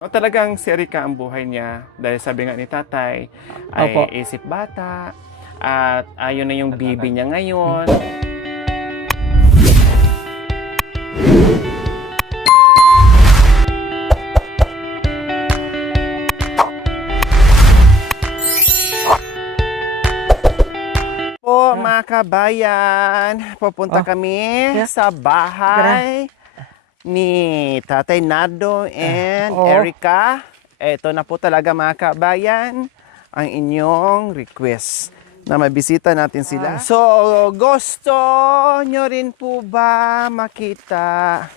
Talagang si Erika ang buhay niya dahil sabi nga ni tatay ay Opo. isip bata at ayun na yung bibi niya ngayon. Po mga kabayan, pupunta kami sa bahay ni Tatay Nardo and Erika. Ito na po talaga mga kabayan ang inyong request na mabisita natin sila. So, gusto nyo rin po ba makita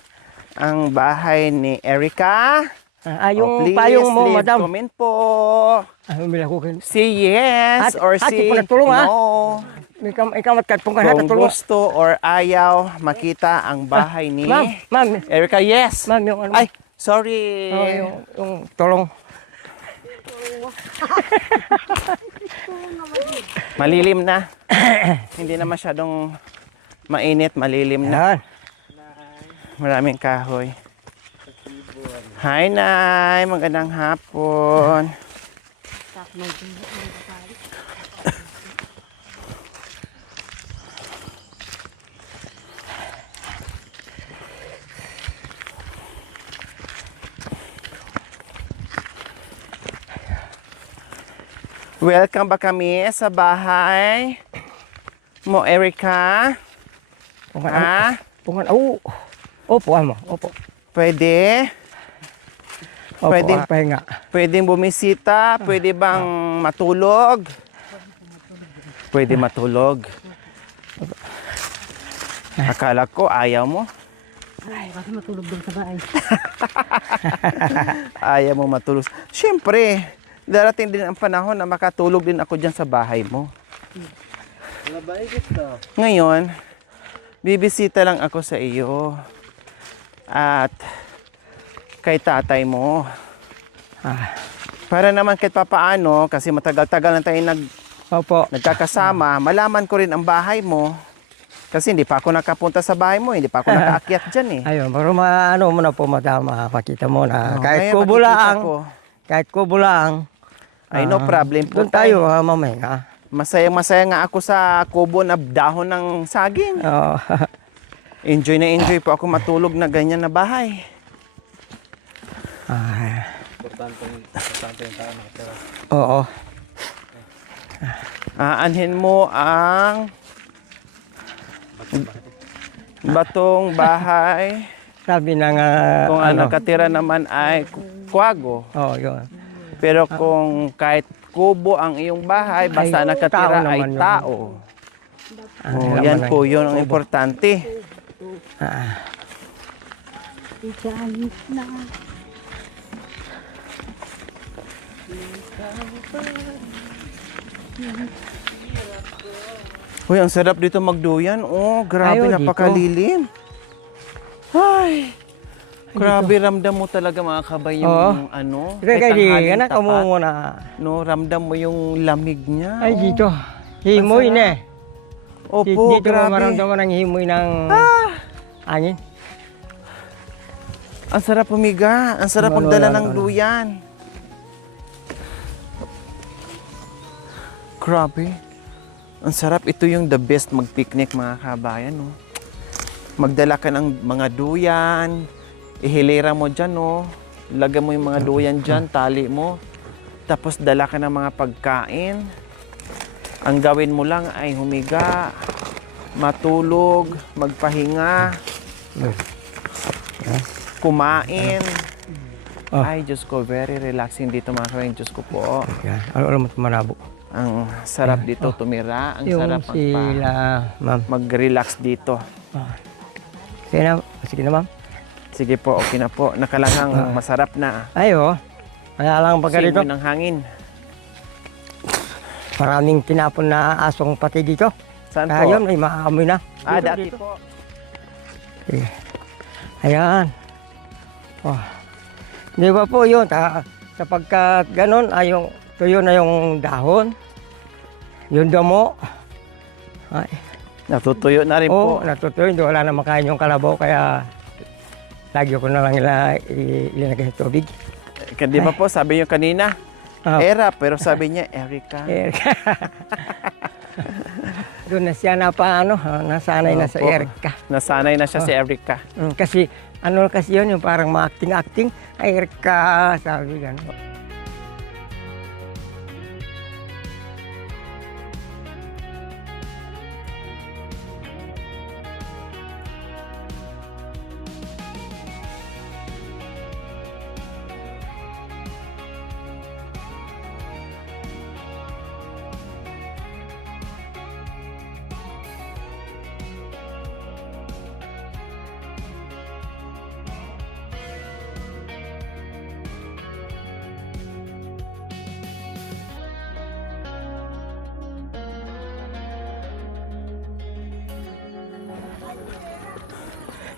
ang bahay ni Erika? Yung Please payong mo, leave madam. comment po. Umila ko kayo. Say yes or ate say po nagtulong, ha? no. Ikaw matkat pong kanat Kung tulong. gusto or ayaw makita ang bahay ni Ma'am, Erika, yes. ma'am, yung ano. Ay, sorry. Yung tulong. Malilim na. Hindi na masyadong mainit, malilim na. Yan. Maraming kahoy. Hi, Nay. Magandang hapon. Welcome ba kami sa bahay mo, Erika? Pungan, Ha? pungan, opo, mo, opo. Pwede? Opo, Pwedeng- pahinga. Pwedeng bumisita? Pwede bang matulog? Pwede matulog. Akala ko ayaw mo. Kasi matulog doon sa bahay. Ayaw mo matulog. Siyempre, darating din ang panahon na makatulog din ako dyan sa bahay mo. Ngayon, bibisita lang ako sa iyo. At kay tatay mo. Para naman kahit papaano, kasi matagal-tagal na tayo Opo. nagkakasama, malaman ko rin ang bahay mo. Kasi hindi pa ako nakapunta sa bahay mo, hindi pa ako nakaakyat dyan eh. Ayun, pero ano mo na po, madam, makakita mo na kahit Ngayon, kubo makikita lang, ko. kahit kubo lang. Ay, no problem po Doon tayo, mamaya. Masayang-masaya nga ako sa kubo na dahon ng saging. Oo. Enjoy na enjoy po ako matulog na ganyan na bahay. Oo. Aanhin mo ang batong bahay. Sabi na nga, Kung ang nakatira naman ay kwago. Oo, yun. Pero kung kahit kubo ang iyong bahay, basta Ay, nakatira tao ay naman yun. tao. Oh, yan po yun ang importante. Uy, ang sarap dito magduyan. Oh, grabe, Ayaw dito. napakalilim. Ay, grabe, ramdam mo talaga mga kabay yung ano. Kaya kahit tanghaling anak, tapat, umumo na. no, ramdam mo yung lamig niya. Ay, oh. dito. Himoy Ang na. Opo, Dito mo grabe. maramdaman ang himoy ng angin. Ang sarap pumiga. Ang sarap Wala, magdala wala, ng wala. duyan. Grabe. Ang sarap. Ito yung the best mag-picnic mga kabayan. No? Magdala ka ng mga duyan. Ihilera mo dyan. No? Lagyan mo yung mga duyan dyan. Tali mo. Tapos dala ka ng mga pagkain. Ang gawin mo lang ay humiga, matulog, magpahinga, kumain. Ay, Diyos ko, very relaxing dito mga kabayan. Diyos ko po. Yan. Alam mo manabo. Ang sarap dito tumira. Ang Yung sarap sila, ma'am. mag-relax dito. Sige na, ma'am. Sige po, okay na po. Nakalanghang masarap na. Ay, kaya lang pagka dito, Simoy ng hangin. maraming tinapon na asong pati dito. Saan Kaya po? yun, ay maamoy na. Dati po. Sige. Ayan. Di ba po yun, kapag ganun, ay yung tuyo na yung dahon, yung damo. Ay, Natutuyo na rin po. natutuyo, hindi wala na makain yung kalabaw, kaya lagi ko na lang ilalagay sa tubig. Di ba po, sabi niyo kanina, Ah. Era, pero sabi niya, Erica. Erika. Doon na siya nasanay na sa Opo. Erika. Nasanay na siya si Erica. Kasi kasi yun, yung parang ma-acting-acting, ay Erika, sabi gano'n.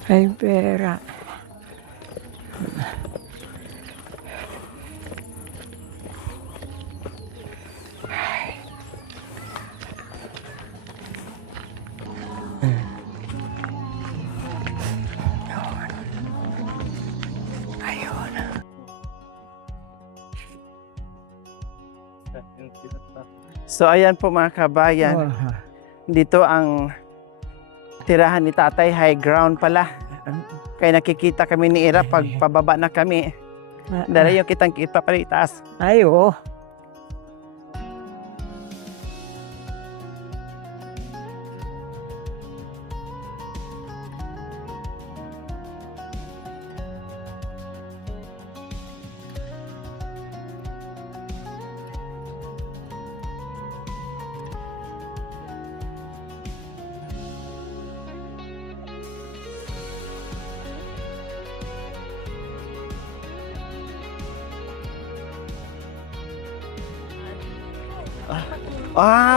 Ay, pera. Ayun. So, ayan po mga kabayan. Dito ang tirahan ni tatay, high ground pala. Kaya nakikita kami ni Ira pag pababa na kami. Dahil yung kitang kita pala itaas. Ay, oo.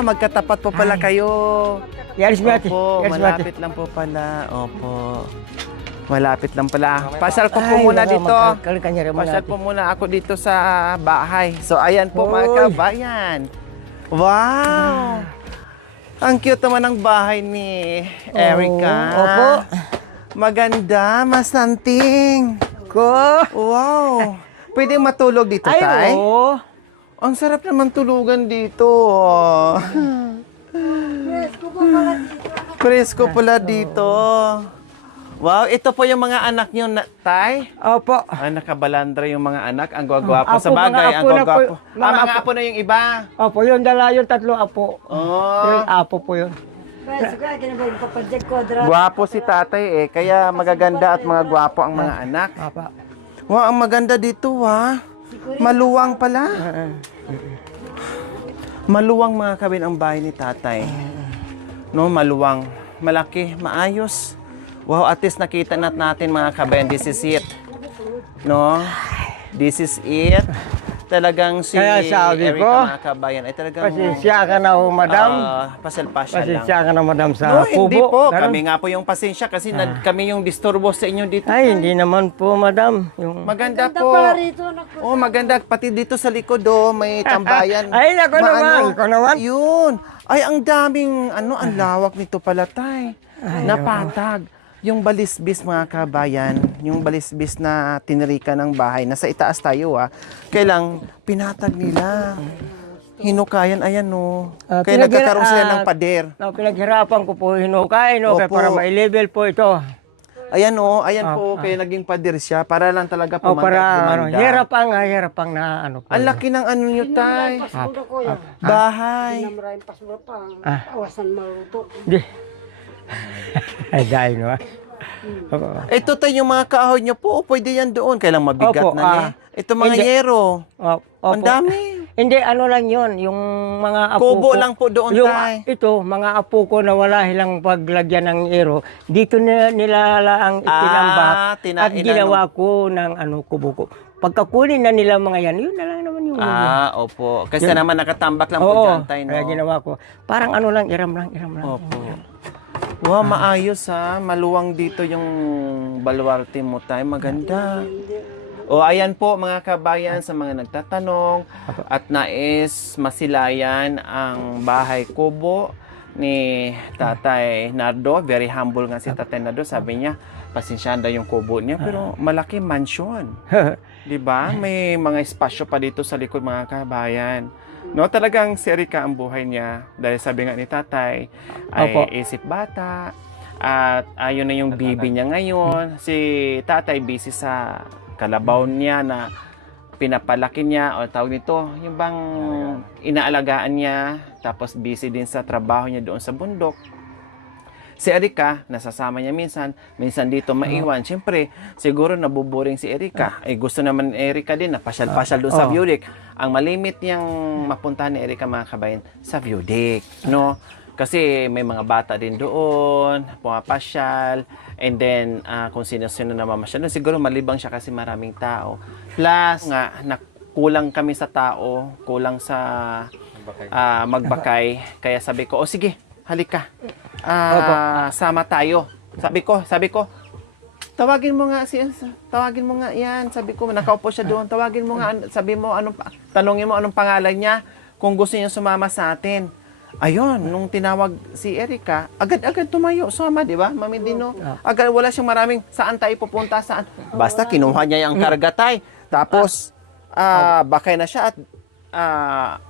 Magkatapat po pala Ay. kayo. Yaris mo natin. Opo, Yaris mo natin. malapit lang po pala. Opo. Malapit lang pala. Pasal ko po muna dito. Pasal po muna ako dito sa bahay. So, ayan po mga Uy. kabayan. Wow! Ang cute naman ng bahay ni Erica. Opo. Maganda, masanting. Ko. Wow! Pwede matulog dito, Ay, tay? oo. Ang sarap naman tulugan dito. Presko pala dito. Wow, ito po yung mga anak niyo, tay? Opo. Nakabalandra yung mga anak. Ang gwagwapo. Sa Apo, bagay, mga ang apo na po. gwagwapo. Mga Mga apo na yung iba. Opo, yung tatlo apo. Yung Oh, apo po yun. gwapo si tatay eh. Kaya magaganda at mga gwapo ang mga anak. Apa. Wow, ang maganda dito Maluwang pala. Maluwang mga kabin ang bahay ni tatay. No, maluwang. Malaki, maayos. Wow, at least nakita natin mga kabin. This is it. No? This is it. Talagang si Kaya sabi Erica, ko, mga kabayan, ay talagang Pasensya ka na ho, madam. pasal-pasya lang. Pasensya ka na, madam, sa No, kubo. hindi po. Ganun. Kami nga po yung pasensya kasi kami yung disturbo sa inyo dito. Ay, hindi naman po, madam. Yung... Maganda po. Oh, maganda. Pati dito sa likod, may tambayan. Ay, ako naman. Ako naman. Yun. Ay, ang daming, ang lawak nito pala, tay. Ay, Napatag. Yung balisbis, mga kabayan, yung balisbis na tinirika ng bahay, nasa itaas tayo, kailang pinatag nila. Hinukayan, ayan, no. Kaya nagkakaroon sila ng pader. No, pinaghirapan ko po hinukay, no, kaya Opo. para ma-level po ito. Ayan, ayan po, kaya naging pader siya, para lang talaga O, para, gumanda. hirapang na, ano po. Ang laki ng ano nyo, tay. Bahay. Awasan maluto. Di. Ay, dahil, no. Opo. Ito tayo yung mga kahoy nyo po, pwede yan doon. Kailang mabigat Opo, na Ito mga hindi. yero. Opo. Ang dami. Hindi, ano lang yun, yung mga apo Kubo ko. lang po doon, Yung, tay. ito, mga apo ko na wala silang paglagyan ng ero, dito nila ang itinambak at ginawa ko ng kubo ko. Pagkakunin na nila mga yan, yun na lang naman yung... Opo. Kasi naman nakatambak lang po Oo, dyan, tay, no? kaya ginawa ko. Parang ano lang, iram lang. Opo. Wow, maayos Maluwang dito yung baluarte mo, tay. Maganda. O, ayan po mga kabayan sa mga nagtatanong at nais masilayan ang bahay kubo ni Tatay Nardo. Very humble nga si Tatay Nardo. Sabi niya, pasensyahan daw yung kubo niya, pero malaki mansion. 'Di ba? May mga espasyo pa dito sa likod mga kabayan. No, talagang si Erica ang buhay niya dahil sabi nga ni tatay ay Opo. isip bata at ayun na yung baby niya ngayon. Si tatay busy sa kalabaw niya na pinapalaki niya o tawag nito, yung bang inaalagaan niya, tapos busy din sa trabaho niya doon sa bundok. Si Erica, nasasama niya minsan dito maiwan. Siyempre, siguro nabuboring si Erica. Gusto naman ni Erica din na pasyal-pasyal doon sa view deck. Ang malimit niyang mapuntahan ni Erica mga kabayan sa view deck, no? Kasi may mga bata din doon, pumapasyal, and then kung sino-sino na mamasyal doon, siguro malibang siya kasi maraming tao. Plus nga, kulang kami sa tao, kulang sa magbakay. Kaya sabi ko, sige, halika. Sama tayo. Sabi ko, tawagin mo nga yan. Sabi ko, nakaupo siya doon. Tawagin mo nga, tanungin mo anong pangalan niya kung gusto niya sumama sa atin. Ayun, nung tinawag si Erica, agad-agad tumayo, sumama, di ba, Mami Dino? Agad, wala siyang maraming saan tayo pupunta, saan. Basta kinuha niya yung kargatay. Tapos, bakay na siya at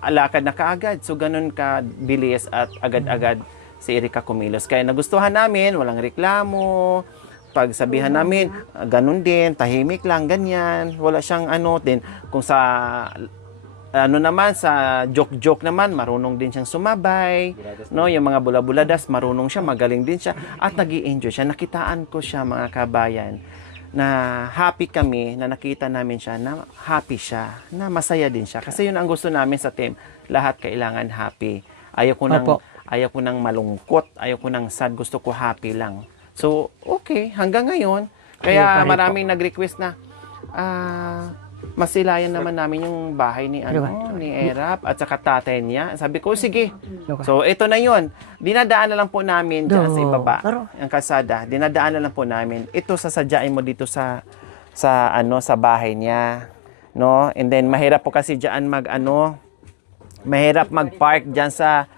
alakad na kaagad. So, ganun ka bilis at agad-agad si Erica kumilos. Kaya nagustuhan namin, walang reklamo. Pagsabihan namin, ganun din, tahimik lang, ganyan. Wala siyang din. Kung sa, naman, sa joke-joke naman, marunong din siyang sumabay. No, yung mga bula-buladas, marunong siya, magaling din siya. At nag-i-enjoy siya. Nakitaan ko siya, mga kabayan, na happy kami, na nakita namin siya, na happy siya, na masaya din siya. Kasi yun ang gusto namin sa team. Lahat kailangan happy. Ayaw ko nang malungkot, ayaw ko nang sad, gusto ko happy lang. So, okay, hanggang ngayon. Kaya maraming nag-request na masilayan naman namin yung bahay ni Erap at saka tatay niya. Sabi ko, sige. So, ito na yun. Dinadaan na lang po namin dyan sa ibaba, ang kalsada. Dinadaan na lang po namin. Ito sasadyain mo dito sa bahay niya. No? And then, mahirap po kasi dyan mahirap mag-park dyan sa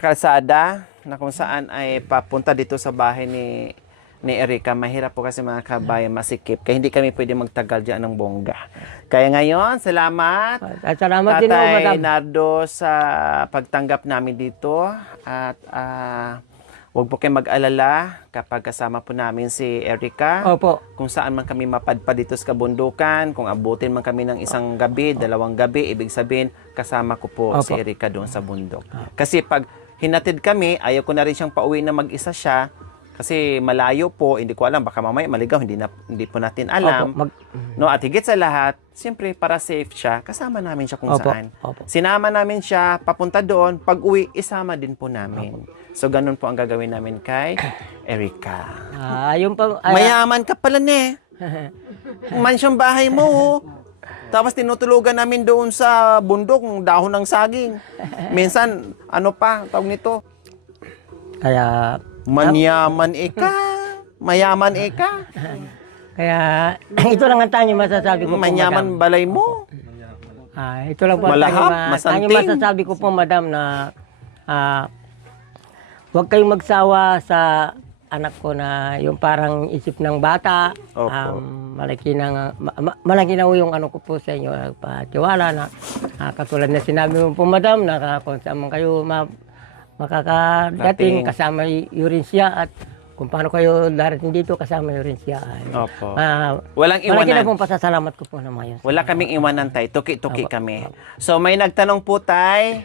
kalsada na kung saan ay papunta dito sa bahay ni Erica. Mahirap po kasi mga kabayan, masikip. Kaya hindi kami pwede magtagal dyan ng bongga. Kaya ngayon, salamat. At salamat din, Tatay Madam Nardo sa pagtanggap namin dito. At huwag po kayong mag-alala kapag kasama po namin si Erica. Opo. Kung saan man kami mapadpad dito sa kabundukan, kung abutin man kami ng isang gabi, dalawang gabi, ibig sabihin, kasama ko po si Erica doon sa bundok. Kasi pag hinatid kami, ayaw ko na rin siyang pauwi na mag-isa siya. Kasi malayo po, hindi ko alam, baka mamaya maligaw, hindi po natin alam. No, at higit sa lahat, siyempre para safe siya, kasama namin siya kung saan. Sinama namin siya, papunta doon, pag uwi, isama din po namin. So, ganun po ang gagawin namin kay Erica. Mayaman ka pala, ne. Mansyong bahay mo, oh. Tapos tinutulugan namin doon sa bundok, dahon ng saging. Minsan, tawag nito? Kaya, manyaman eka. Mayaman eka. Kaya, ito lang ang tanging masasabi ko po, Manyaman balay mo. Ito lang po ang tanging masasabi ko po, Madam, na huwag kayong magsawa sa anak ko na yung parang isip ng bata. Malaki na yung ko po sa inyo, patiwala na katulad na sinabi mo po, Madam, na kung saan man kayo makakadating, kasama yun rin siya, at kung paano kayo darating dito, kasama yun rin siya. Opo. Walang iwanan. Malaki na pong pasasalamat ko po naman yun. Wala kaming iwanan, tay. Tuki-tuki kami. So, may nagtanong po, tay,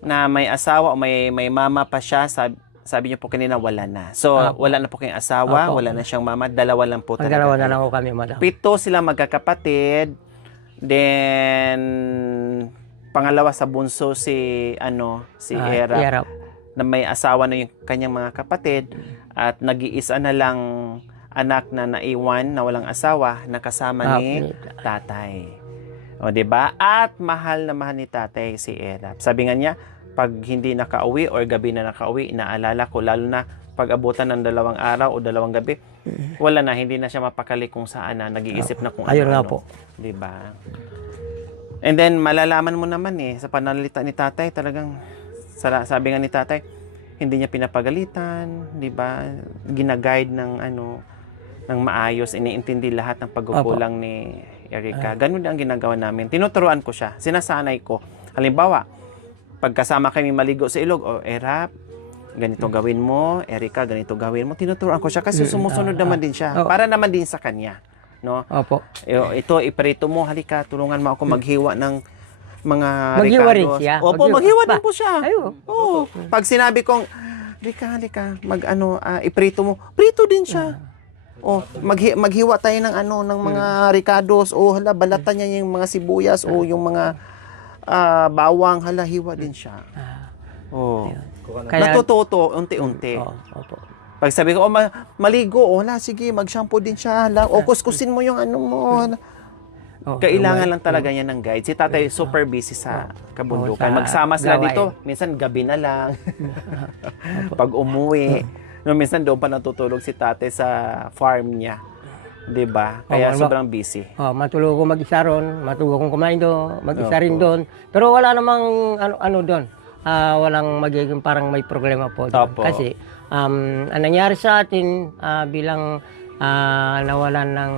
na may asawa o may mama pa siya. Sabi niyo po kanina, wala na. So, wala na po kayong asawa, wala na siyang mama, dalawa lang po talaga. Dalawa na lang po kami, Madam. 7 sila magkakapatid. Then, pangalawa sa bunso si Erap, na may asawa na yung kanyang mga kapatid, at nag-iisa na lang anak na naiwan na walang asawa na kasama ni tatay. O, 'di ba? At mahal na mahal ni tatay si Erap. Sabi nga niya, pag hindi nakauwi or gabi na nakauwi, inaalala ko, lalo na pag abutan ng 2 araw o 2 gabi, wala na, hindi na siya mapakali kung saan na, nag-iisip na kung Ayun nga ano. po. 'Di ba? And then, malalaman mo naman sa pananalita ni tatay, talagang, sabi nga ni tatay, hindi niya pinapagalitan, di ba? Ginaguide ng maayos, iniintindi lahat ng pagkukulang ni Erica. Ganun din ang ginagawa namin. Tinuturuan ko siya. Sinasanay ko. Halimbawa, pagkasama kami maligo sa ilog, Erap, ganito gawin mo, Erica, ganito gawin mo. Tinuturuan ko siya kasi sumusunod naman din siya. Para naman din sa kanya. No? Opo. Ito, iprito mo, halika, tulungan mo ako maghiwa ng mga Maghiwa rin ricados. siya? Opo, maghiwa din po siya. Ayo. Oo. Pag sinabi kong, halika, iprito mo, prito din siya. Maghiwa tayo ng ng mga ricados, balatan niya yung mga sibuyas, yung mga bawang, hiwa din siya. Natututo, unti-unti. Opo. Pag sabi ko, maligo, sige, mag-shampoo din siya, kuskusin mo yung mo. Kailangan lang talaga niya ng guide. Si tatay super busy sa kabundukan. Magsama sila dito. Minsan gabi na lang. Pag umuwi. Minsan doon pa natutulog si tatay sa farm niya. 'Di ba? Kaya sobrang busy. Matulog ko mag-isa ron. Matulog kong kumain doon. Mag-isa rin doon. Pero wala namang ano doon. Walang magiging parang may problema po doon. Kasi ang nangyari sa atin bilang nawalan ng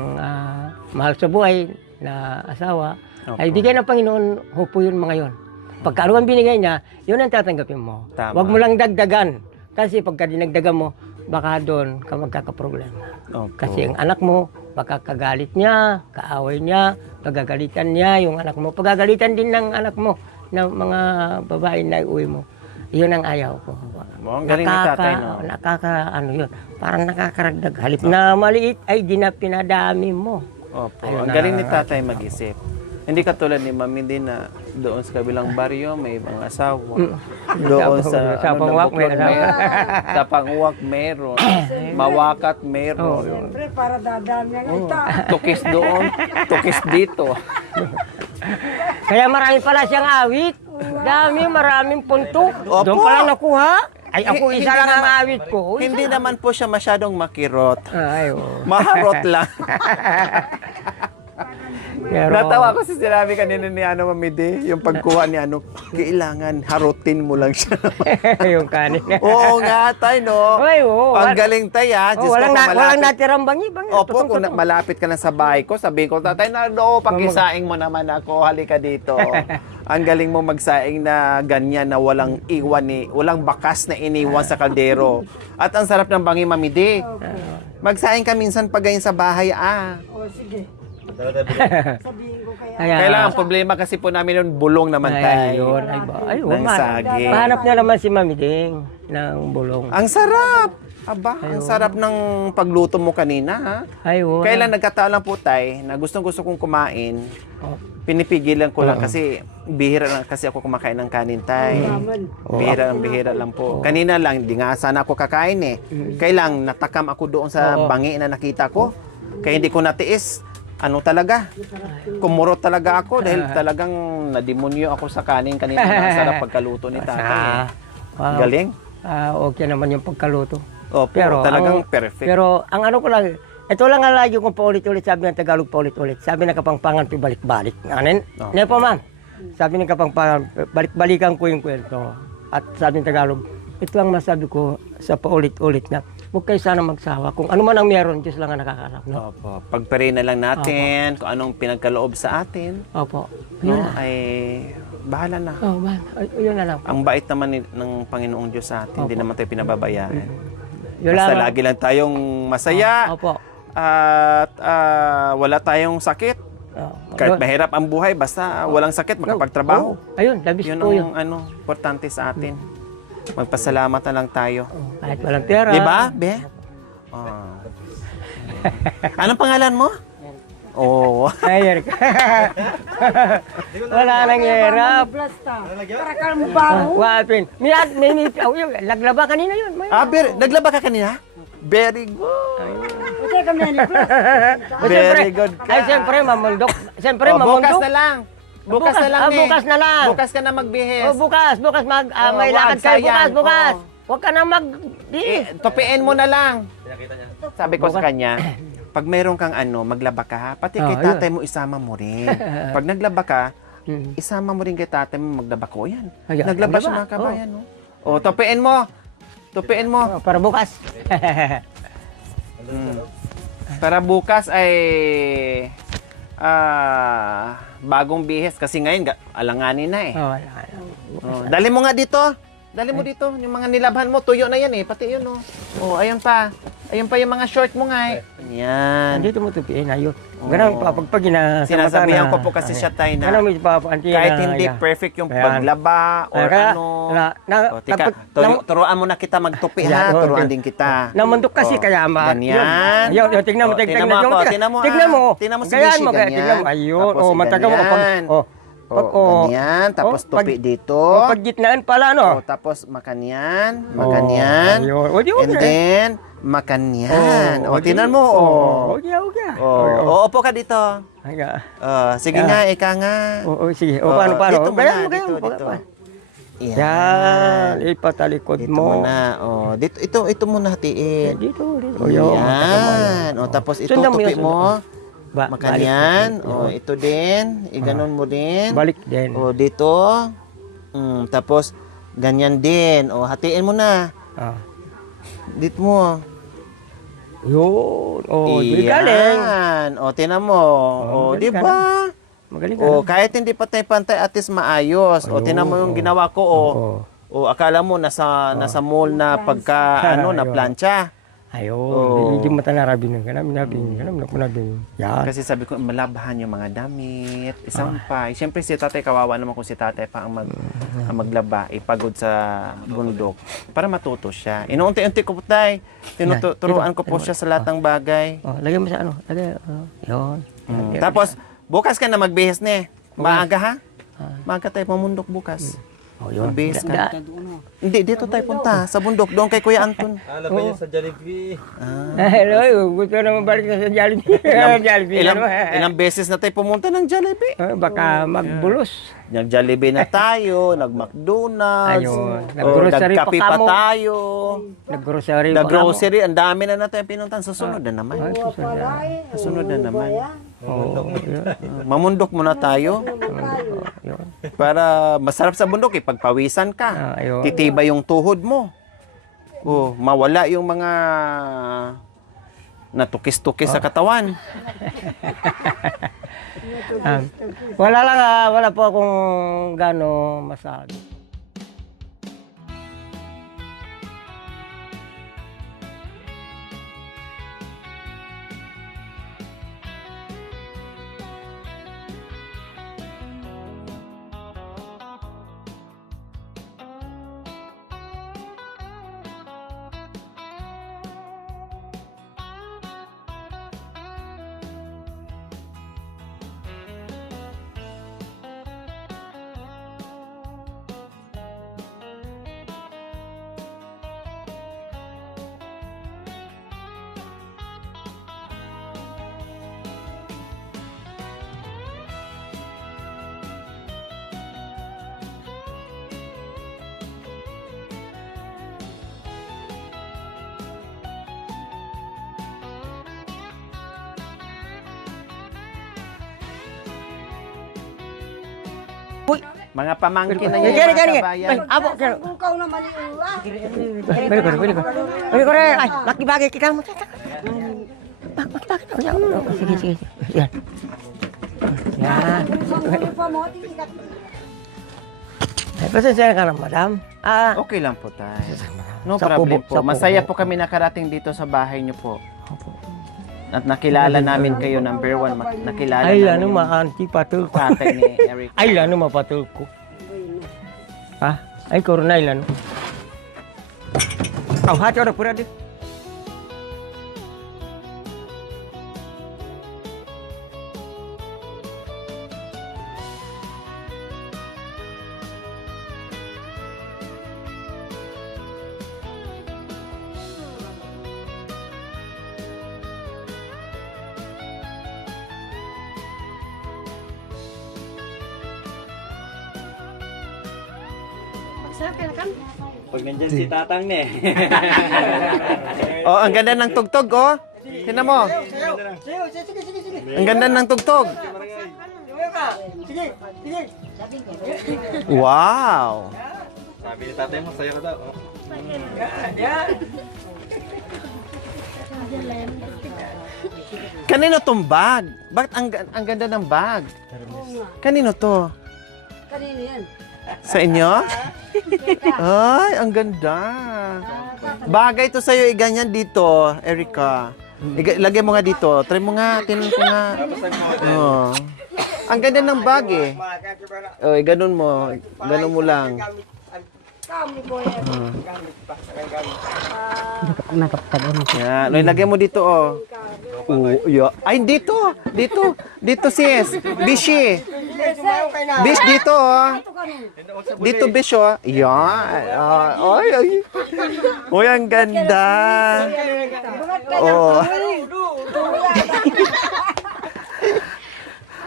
mahal sa buhay na asawa, ay bigay ng Panginoon, hupo yun mga yun. Pagka ano ang binigay niya, yun ang tatanggapin mo. Tama. Huwag mo lang dagdagan. Kasi pagka dinagdagan mo, baka doon ka magkakaproblema. Kasi ang anak mo, baka kagalit niya, kaaway niya, pagagalitan niya yung anak mo. Pagagalitan din ng anak mo, ng mga babae na iuwi mo. Yun ang ayaw ko. Ang galing ni tatay, no? Yun, parang nakakaragdag. Halip na maliit, ay pinadami mo. Opo. Ang galing ni tatay mag-isip. Hindi katulad ni Mami din na doon sa kabilang baryo may mga asawa. Doon sa Pangwak sa Pangwak meron. Mawakat meron. Siyempre, para dadami ang ita. Tukis doon, tukis dito. Kaya marami pala siyang awit. Maraming punto. Opo. Doon pala nakuha. Ay, ako isa lang ang awit ko. Hindi naman po siya masyadong makirot. Maharot lang. Pero, Natawa ko sa sinabi kanina ni Mami D, yung pagkuha ni kailangan harutin mo lang siya. yung kanin. Oo nga, tay, no? Ay, oo. Ang galing, tay, ha? Diyos ko, Walang natirang bangi. Opo, kung malapit ka na sa bahay ko, sabihin ko, tatay, pakisaing mo naman ako, halika dito. Ang galing mo magsaing na ganyan na walang walang bakas na iniwan sa kaldero. At ang sarap ng bangi, Mami D. Magsaing ka minsan pag ganyan sa bahay, Sige. Sabihin ko kaya. Kailangan problema kasi po namin yung bulong naman tayo. Ng saging. Pahanap na naman si Mami Ding ng bulong. Ang sarap! Aba, ang sarap ng pagluto mo kanina, ha? Kailan nagkataon lang po, tay, na gustong-gusto kong kumain, pinipigilan ko lang kasi bihira lang kasi ako kumakain ng kanin, tay. Bihira lang po. Kanina lang, hindi nga sana ako kakain eh. Kailang natakam ako doon sa bangi na nakita ko. Kaya hindi ko natiis. Talaga? Kumurot talaga ako dahil talagang nadimonyo ako sa kanin kanina. Ang sarap pagkaluto ni tatay. Galing? Okay naman yung pagkaluto. Pero talagang perfect. Pero ang ano ko lang, ito lang ang lagi kong paulit-ulit, sabi ng Tagalog paulit-ulit. Sabi ng Kapampangan, balik-balik. Ano po, ma'am? Sabi ng Kapampangan, balik-balikan ko yung kwento. At sabi ng Tagalog, ito ang masabi ko sa paulit-ulit na huwag kayo sana magsawa. Kung ano man ang meron, Diyos lang ang nakakalam. No? Opo. Pagpare na lang natin kung anong pinagkaloob sa atin. Opo. Ay bahala na. Yun na lang. Ang bait naman ng Panginoong Diyos sa atin. Hindi naman tayo pinababayaan. Yun Basta lang. lagi lang tayong masaya. Opo. At wala tayong sakit. Kahit mahirap ang buhay, basta walang sakit, makapagtrabaho. Ayun, labis Yun po yun. ang importante sa atin. Magpasalamat na lang tayo. Kahit walang pera. Di ba, Be? Anong pangalan mo? Ayer ka. Wala nang hirap. Karakal mo ba ako? Wapin. Laglaba kanina yun. Naglaba ka kanina? Very good. Kasi kami ni Plus. Very good ka. Ay, siyempre, mamundok. Siyempre, Bukas mamundok. na lang. Bukas na lang, Bukas na lang. Bukas ka na magbihis. Bukas. May lakad kayo. Bukas. Huwag ka na Tupiin mo na lang. Sabi ko sa kanya, pag meron kang maglaba ka ha, pati kay tatay mo isama mo rin. Pag naglaba ka, isama mo rin kay tatay mo maglaba ko. Yan. Naglaba siya mga kabayan. No? Tupiin mo. Tupiin mo. Para bukas. Para bukas ay bagong bihis kasi ngayon alanganin na eh. Oh, wala. Oh, dali mo nga dito. Dali mo dito. Yung mga nilabhan mo, tuyo na yan eh. Pati yun oh. Oh, ayun pa. Ayun pa yung mga short mo nga eh. Yan. Andito mo tupiin, ayun. Ganun pa, pag ina Sinasabihan ko po kasi siya tayo na Ano mo pa, anti kahit hindi perfect yung paglaba or ano. O, tika, turuan mo na kita magtupi ha. Turuan din kita. Namundok kasi kaya Ganyan. Ayun, tingnan mo, O, tingnan mo ako. Tingnan mo. Tingnan mo. Tingnan mo si Ganyan Bishi. mo, kaya tingnan mo. Ayun, Tapos mataga mo kapag, ganyan. Ganyan. Tapos tupi dito. Pag gitnaan pala, no? O, tapos makanyan. Makanyan. Ayun. And then, makanyan. O, tingnan mo. O. Okay. O, upo ka dito. Sige Yeah. nga, ika nga. Oo, sige. O, paano? Dito muna, Ganyan mo, dito. ganyan. Yan, ipatalikod Dito mo. muna. O, dito, ito muna hatiin. Dito. Yan. O, tapos ito, Sundan mo tupi yun, mo. Balik. Makanyan. O, ito din. Iganon mo din. Balik din. O, dito. Tapos, ganyan din. O, hatiin mo na. Ah. Dito mo. Yun. Di galing. Yan. O, tinan mo. O, galing di ba? Magaling ka. O, kahit hindi pantay-pantay, at least maayos. O, tinan mo yung ginawa ko. O, akala mo nasa mall na pagka, na Ayun. plancha. Ayun. Hindi mata narabin ng kanam. Yan. Kasi sabi ko, malabhan yung mga damit. Isang pa. Siyempre si tatay, kawawa naman kung si tatay pa ang maglaba, ipagod sa bundok para matuto siya. Inuunti-unti ko po tay. Tinuturuan ko po siya sa lahat ng bagay. Lagay mo sa ano. Yun. Tapos, bukas ka na magbihis ne. Maaga ha? Maaga tayo pamundok bukas. Yun. Magbihis ka. Hindi, dito tayo punta. Sa bundok. Doon kay Kuya Anton. Alam niya sa Jollibee. Hello, gusto na mabalik sa Jollibee. Jollibee. Ilang beses na tayo pumunta ng Jollibee. Baka magbulos. Nag-Jollibee na tayo, nag-McDonald's, Ayun. Nag-grocery nagkape pa pa kamo. tayo, Nag-grocery pa nag-grocery, ang dami na natin pinuntan. Susunod na naman. Susunod na naman. Mamundok muna tayo para masarap sa bundok eh. Pagpawisan ka, Ayun. titibay yung tuhod mo. Mawala yung mga natukis-tukis sa katawan. Wala po akong gano masabi. Mga pamangkin na yan, Gani. mga kabayan. Abo, kaya. Kung ikaw na maliula. Bili ko rin. Ay, makibagay kita mo. Makibagay. Sige. Yan. Yan. Ay, pasensya ka na, madam. Okay lang po tayo. No Sa problem kubo, po. sa kubo. Masaya po kami nakarating dito sa bahay niyo po. At nakilala namin kayo, number one. Nakilala Ay, namin yung ma-anti patul ko. tatay ni Eric. Ay, mapatul ko. Ay, corona, hati orang pura deh. Pag nandyan si Tatang ne. Oh, ang ganda ng tugtog, oh. Tingnan mo. Ang ganda ng tugtog. Wow. Sabi ni Tatay mo, saya ka daw. Kanino tong bag? Bakit ang ganda ng bag? Oo nga. Kanino to? Kanino yan? Sa inyo? Ay, ang ganda. Bagay to sa'yo, ganyan dito, Erica. Lagay mo nga dito. Try mo nga, tinan ko nga. Oh. Ang ganda ng bag eh. Oh, ganun mo. Ganun mo lang. Kami ko yan. Yan. Loy, lagay mo dito, oh. Oh, yeah. Ay, dito. Dito. Dito, sis. Bishi. Bish, dito, oh. Dito, Bish, oh. Yan. Ay, ay. Uy, ang ganda. Oh.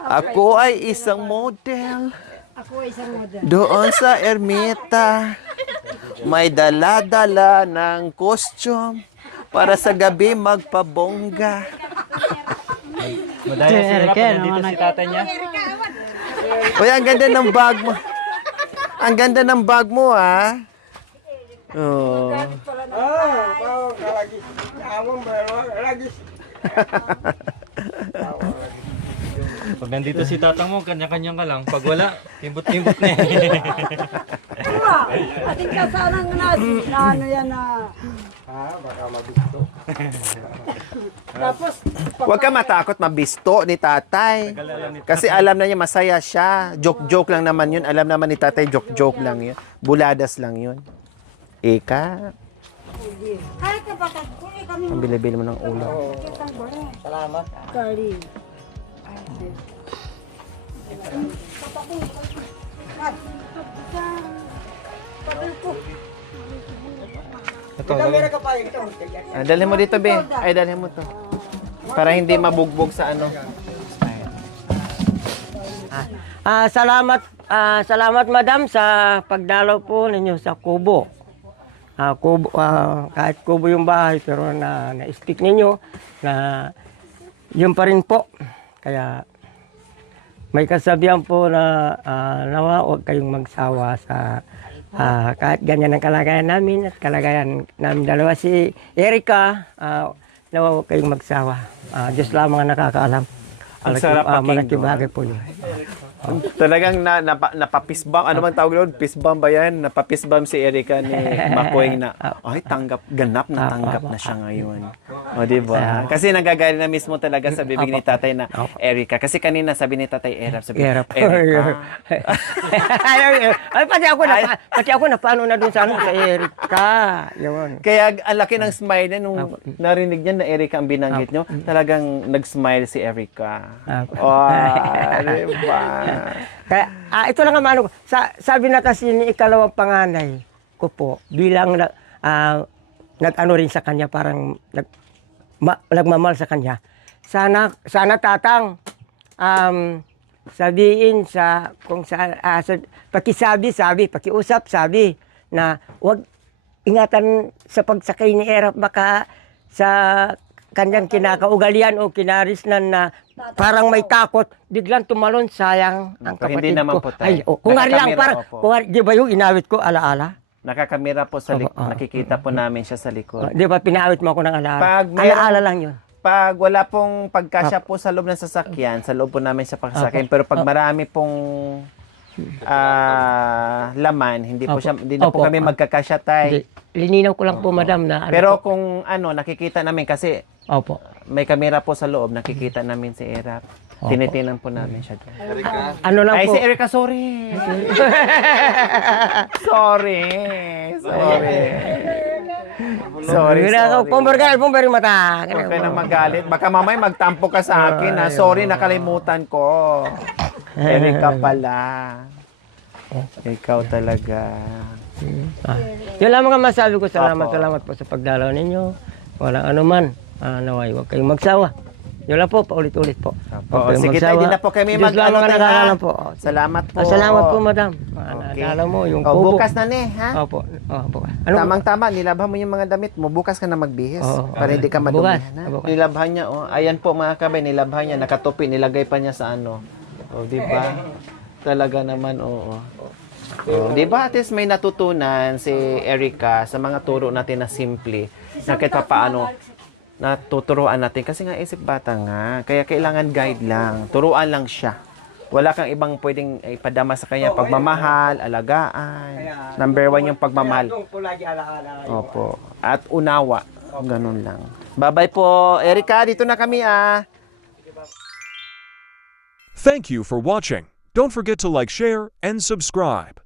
Ako ay isang model. Ako isang model. Doon sa Ermita, may dala-dala ng costume para sa gabi magpabongga. Madaya si Erap, nandito si tatay niya. Uy, ang ganda ng bag mo. Ang ganda ng bag mo, ah. Oh. Pag nandito si tatang mo, kanya-kanya ka lang. Pag wala, timbot-timbot na eh. Diba? Ating kasanang nasi na ano yan na... baka mabisto. Tapos, Huwag ka matakot, mabisto ni tatay. Kasi alam na niya masaya siya. Joke-joke lang naman yun. Alam naman ni tatay, joke-joke lang yun. Buladas lang yun. Ika, kahit kapatid ko, kami ang bili-bili mo ng ulam. kitang bare. Salamat. Kali. Patil ko. Ito, lagay. Dalhin mo dito, be. Ay, dalhin mo to. Para hindi mabugbog sa ano. Salamat madam sa pagdalaw po ninyo sa Kubo. Kahit kubo yung bahay pero na-speak ninyo na yun pa rin po. Kaya may kasabihan po na nawa huwag kayong magsawa sa kahit ganyan ang kalagayan namin at kalagayan namin dalawa si Erica, nawa huwag kayong magsawa. Diyos lamang ang nakakaalam. Ang sarap Malaking pakinggan. bagay po yun. Talagang napapisbam. Ano bang tawag doon? Pisbam ba yan? Napapisbam si Erica ni Makoy na, ay, ganap na tanggap na siya ngayon. O, diba? Kasi nagagaling na mismo talaga sa bibig ni tatay na Erica. Kasi kanina sabi ni tatay Erap, sabi, Erap. Erica. Ay, pati ako napano na dun sa ano, sa Erica. Yun. Kaya ang laki ng smile niya nung narinig niya na Erica ang binanggit nyo. Talagang nag-smile si Erica. Oh, diba? Kaya, ito lang ang ano ko. Sabi na kasi ni ikalawang panganay ko po, bilang nag-ano rin sa kanya, parang nagmamahal sa kanya. Sana tatang, sabihin sa, kung pakiusap, sabi, na wag ingatan sa pagsakay ni Erap, baka sa kanyang kinakaugalian o kinarisnan na parang may takot, biglang tumalon, sayang ang kapatid Hindi naman ko. po tayo. Ay, kung nga lang, Nakakamera, parang, opo. di ba yung inawit ko, alaala? Nakakamera po sa likod. Oo, Nakikita po namin siya sa likod. Di ba pinawit mo ako ng alaala? Pag meron- Alaala lang yun. Pag wala pong pagkasya po sa loob ng sasakyan, sa loob po namin sa pagsasakyan. Pero pag marami pong laman, hindi na po Opo. kami magkakasya, tay. Hindi. Lininaw ko lang po, madam, na ano Pero po. kung nakikita namin kasi Opo. may kamera po sa loob, nakikita namin si Erap. Opo. Tinitinan po namin siya doon. Ano lang Ay, po. si Erica, sorry. sorry. Sorry, sorry. Pumbargal mata. Huwag ka na magalit. Baka mamay magtampo ka sa akin, ha? Sorry, nakalimutan ko. Erica pala. Ikaw talaga. Yun lamang ang masabi ko. Salamat Opo. po sa pagdalaw ninyo. Walang anuman. Naway, huwag kayong magsawa. Yun lang po, paulit-ulit po. Oo, sige tayo, di na po kami Diyos lamang ang tayo, ha? nakakaalam po. Salamat po. Salamat po, madam. Okay. Naalala mo, yung Oh, kubo. bukas na ha? Opo. Bukas. Tamang-tama, nilabhan mo yung mga damit mo. Bukas ka na magbihis. Oo. Para hindi ka Bukas. madumihan. Ha? Bukas. Nilabhan niya, oh. Ayan po mga kabay, nilabhan niya. Nakatupi, nilagay pa niya sa ano. O, di ba? Talaga naman, oo. Oh, di ba at least may natutunan si Erica sa mga turo natin na simple. Na kahit paano, na tuturuan natin. Kasi nga isip bata nga. Kaya kailangan guide lang. Turuan lang siya. Wala kang ibang pwedeng ipadama sa kanya. Pagmamahal, alagaan. Number 1 yung pagmamahal. Opo. At unawa. Ganun lang. Bye-bye po. Erica, dito na kami Thank you for watching. Don't forget to like, share, and subscribe.